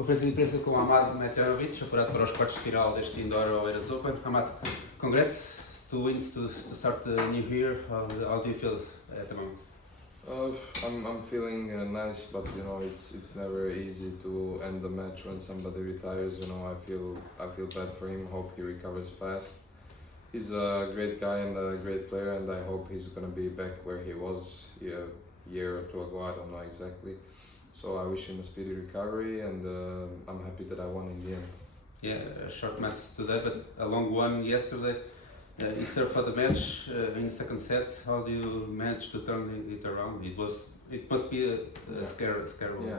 Conferência de imprensa com Hamad Medjedovic, apurado para os quartos de final deste Indoor Oeiras Open. Hamad, congrats, 2 wins to start the new year. How do you feel at the moment? I'm feeling nice, but you know it's never easy to end the match when somebody retires. You know, I feel bad for him. Hope he recovers fast. He's a great guy and a great player, and I hope he's gonna be back where he was a year or two ago. I don't know exactly. So I wish him a speedy recovery, and I'm happy that I won in the end. Yeah, a short match today, but a long one yesterday. You served for the match in the second set. How do you manage to turn it around? It must be a scary one. Yeah.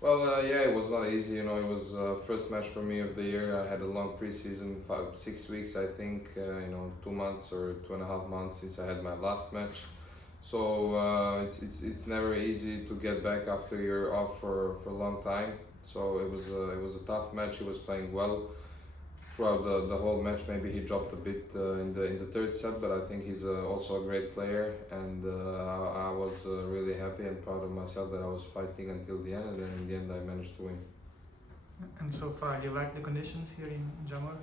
Well, it was not easy. You know, it was first match for me of the year. I had a long preseason, 6 weeks, I think. 2 months or 2.5 months since I had my last match. So it's never easy to get back after you're off for a long time. So it was a tough match. He was playing well throughout the whole match. Maybe he dropped a bit in the third set, but I think he's also a great player, and I was really happy and proud of myself that I was fighting until the end, and then in the end I managed to win. And so far, do you like the conditions here in Jammu?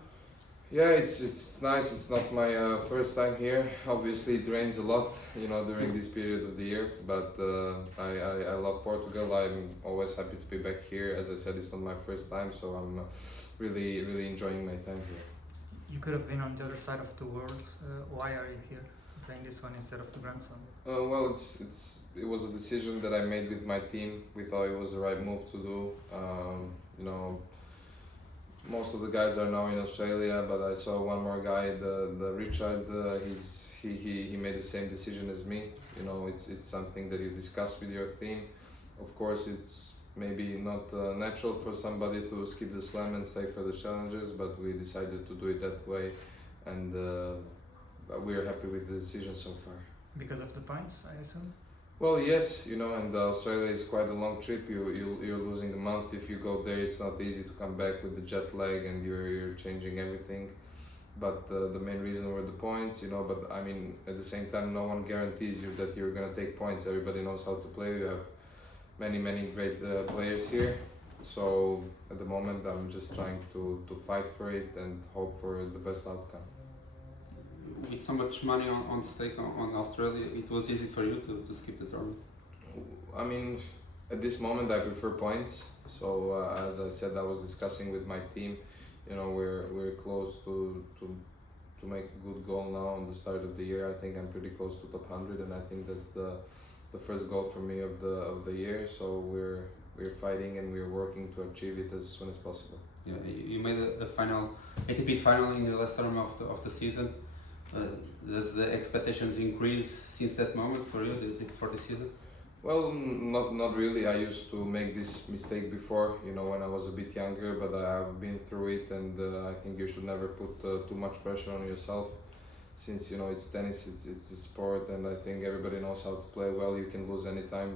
Yeah, it's nice. It's not my first time here. Obviously, it rains a lot, during this period of the year. But I love Portugal. I'm always happy to be back here. As I said, it's not my first time, so I'm really enjoying my time here. You could have been on the other side of the world. Why are you here playing this one instead of the Grand Slam? Well, it was a decision that I made with my team. We thought it was the right move to do. Most of the guys are now in Australia, but I saw one more guy, the Richard. He made the same decision as me. It's something that you discuss with your team. Of course, it's maybe not natural for somebody to skip the slam and stay for the challenges, but we decided to do it that way, and we're happy with the decision so far. Because of the points, I assume? Well, yes, and Australia is quite a long trip. You're losing a month. If you go there, it's not easy to come back with the jet lag, and you're changing everything. But the main reason were the points, but I mean, at the same time, no one guarantees you that you're gonna take points. Everybody knows how to play. You have many great players here. So at the moment, I'm just trying to fight for it and hope for the best outcome. With so much money on stake on Australia, it was easy for you to skip the tournament? I mean, at this moment I prefer points. So as I said, I was discussing with my team. We're close to make a good goal now on the start of the year. I think I'm pretty close to top 100, and I think that's the first goal for me of the year. So we're fighting and we're working to achieve it as soon as possible. Yeah, you made a final ATP final in the last tournament of the season. Does the expectations increase since that moment for you for the season? Well, not really. I used to make this mistake before, when I was a bit younger, but I've been through it, and I think you should never put too much pressure on yourself. Since it's tennis, it's a sport, and I think everybody knows how to play well. You can lose any time.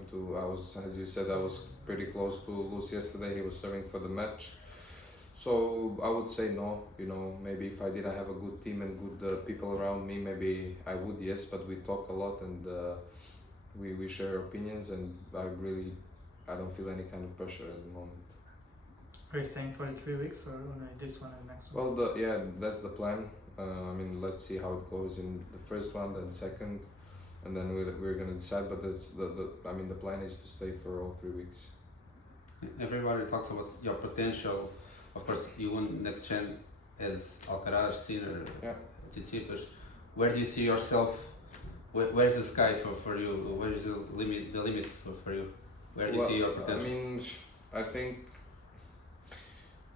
As you said, I was pretty close to lose yesterday. He was serving for the match. So I would say no, maybe if I didn't have a good team and good people around me, maybe I would, yes, but we talk a lot, and we share opinions, and I don't feel any kind of pressure at the moment. Are you staying for the 3 weeks, or only this one and next one? Well, that's the plan. Let's see how it goes in the first one, then second, and then we're gonna decide, but that's the plan is to stay for all 3 weeks. Everybody talks about your potential. Of course, you won next gen as Alcaraz, Sinner, Tsitsipas. Where do you see yourself? Where's the sky for you? Where is the limit for you? Where do you see your potential? I think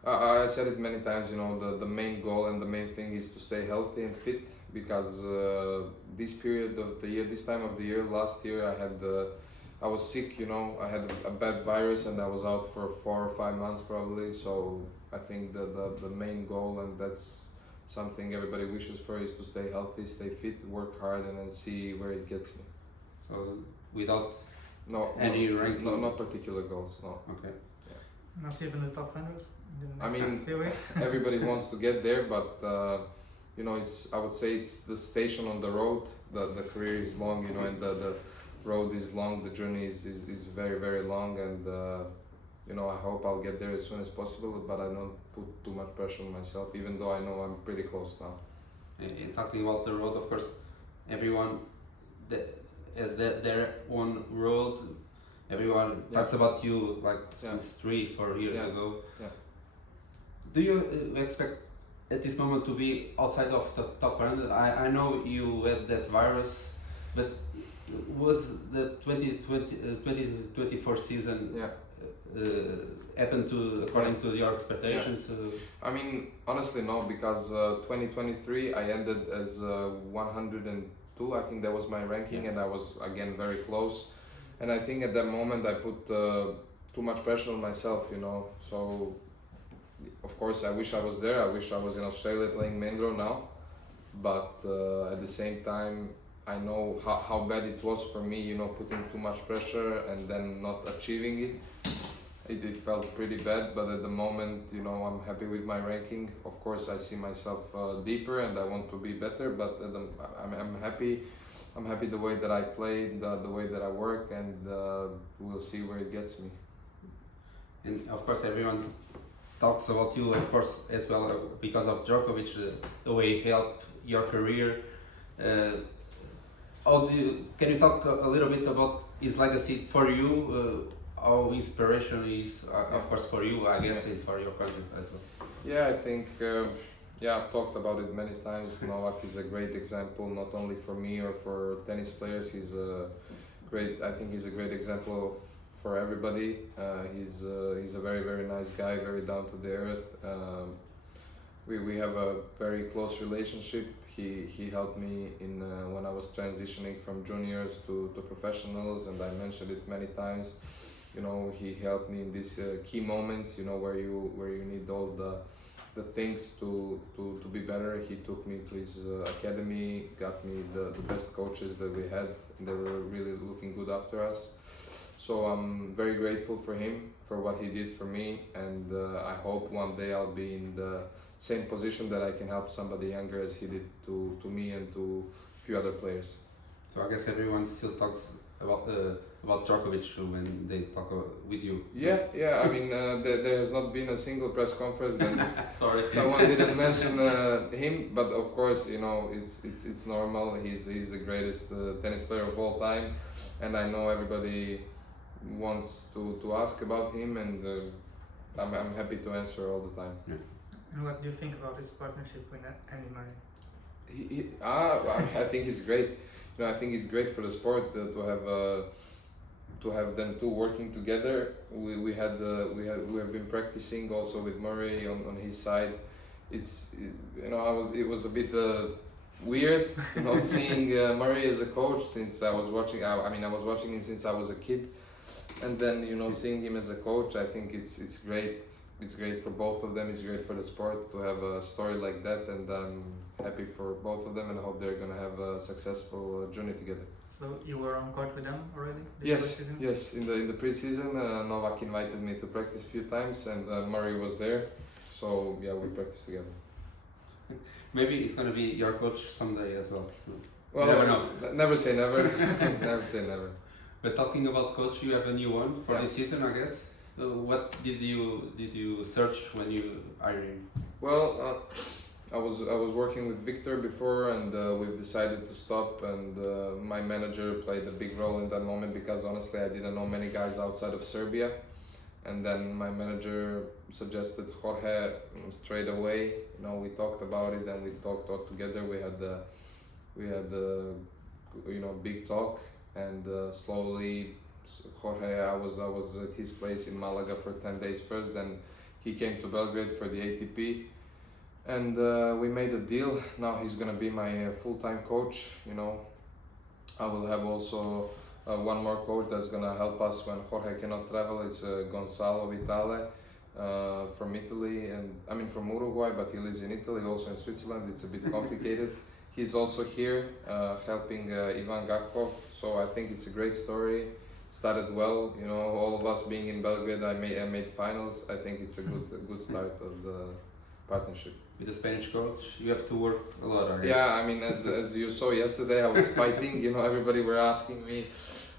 I said it many times. The main goal and the main thing is to stay healthy and fit, because this period of the year, this time of the year, last year I was sick. I had a bad virus, and I was out for 4 or 5 months probably. So I think the main goal, and that's something everybody wishes for, is to stay healthy, stay fit, work hard, and then see where it gets me. So without any ranking? No, not particular goals, no. Okay. Yeah. Not even the top 100 in the next few weeks? Everybody wants to get there, but I would say it's the station on the road. The career is long, and the road is long, the journey is very long, and I hope I'll get there as soon as possible, but I don't put too much pressure on myself, even though I know I'm pretty close now. And talking about the road, of course, everyone has their own road. Everyone talks about you like since 3-4 years ago. Yeah. Do you expect at this moment to be outside of the top 100? I know you had that virus, but was the 2024 season happened to according to your expectations? I mean, honestly, no, because 2023 I ended as 102. I think that was my ranking, and I was again very close. And I think at that moment I put too much pressure on myself, So, of course, I wish I was there. I wish I was in Australia playing main draw now. But at the same time, I know how bad it was for me, putting too much pressure and then not achieving it. It felt pretty bad, but at the moment, I'm happy with my ranking. Of course, I see myself deeper and I want to be better, but I'm happy. I'm happy the way that I play, the way that I work, and we'll see where it gets me. And of course, everyone talks about you, of course, as well because of Djokovic, the way he helped your career. Can you talk a little bit about his legacy for you? How inspiration is, of course, for you, I guess, and for your country as well. Yeah, I think. I've talked about it many times. Novak is a great example, not only for me or for tennis players. I think he's a great example for everybody. He's a very, very nice guy, very down to the earth. We have a very close relationship. He helped me in when I was transitioning from juniors to professionals, and I mentioned it many times. He helped me in these key moments. Where you need all the things to be better. He took me to his academy, got me the best coaches that we had, and they were really looking good after us. So I'm very grateful for him, for what he did for me, and I hope one day I'll be in the same position that I can help somebody younger as he did to me and to a few other players. So I guess everyone still talks about Djokovic when they talk with you. Yeah. I mean, there has not been a single press conference that someone didn't mention him. But of course, it's normal. He's the greatest tennis player of all time, and I know everybody wants to ask about him, and I'm happy to answer all the time. Yeah. And what do you think about his partnership with Andy Murray? I think it's great. I think it's great for the sport to have them two working together. We have been practicing also with Murray on his side. It was a bit weird, seeing Murray as a coach since I was watching. I was watching him since I was a kid, and then seeing him as a coach. I think it's great. It's great for both of them. It's great for the sport to have a story like that, and I'm happy for both of them, and I hope they're gonna have a successful journey together. So you were on court with them already? Yes. In the preseason, Novak invited me to practice a few times, and Murray was there. So yeah, we practiced together. Maybe it's gonna be your coach someday as well. Well, never know. Never say never. Never say never. But talking about coach, you have a new one for this season, I guess. What did you search when you hired him? Well, I was working with Victor before, and we've decided to stop. And my manager played a big role in that moment because honestly, I didn't know many guys outside of Serbia. And then my manager suggested Jorge straight away. We talked about it, and we talked all together. We had big talk, and slowly. Jorge, I was at his place in Malaga for 10 days first, then he came to Belgrade for the ATP, and we made a deal. Now he's gonna be my full-time coach. I will have also one more coach that's gonna help us when Jorge cannot travel. It's Gonzalo Vitale from Italy, and from Uruguay, but he lives in Italy, also in Switzerland. It's a bit complicated. He's also here helping Ivan Gakov, so I think it's a great story. Started well, all of us being in Belgrade. I made finals. I think it's a good start of the partnership. With the Spanish coach, you have to work a lot, I guess. Yeah, as you saw yesterday, I was fighting. Everybody were asking me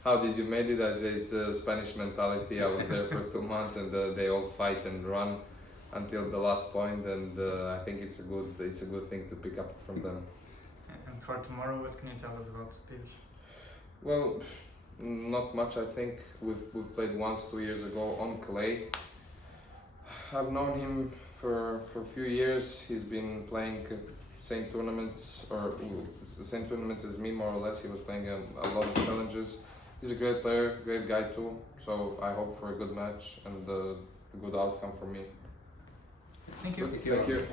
how did you made it? I say it's a Spanish mentality. I was there for 2 months, and they all fight and run until the last point, and I think it's a good thing to pick up from them. And for tomorrow, what can you tell us about Pires? Well, not much. I think we've played once 2 years ago on clay. I've known him for a few years. He's been playing same tournaments the same tournaments as me, more or less. He was playing a lot of challenges. He's a great player, great guy too. So I hope for a good match and a good outcome for me. Thank you. Thank you.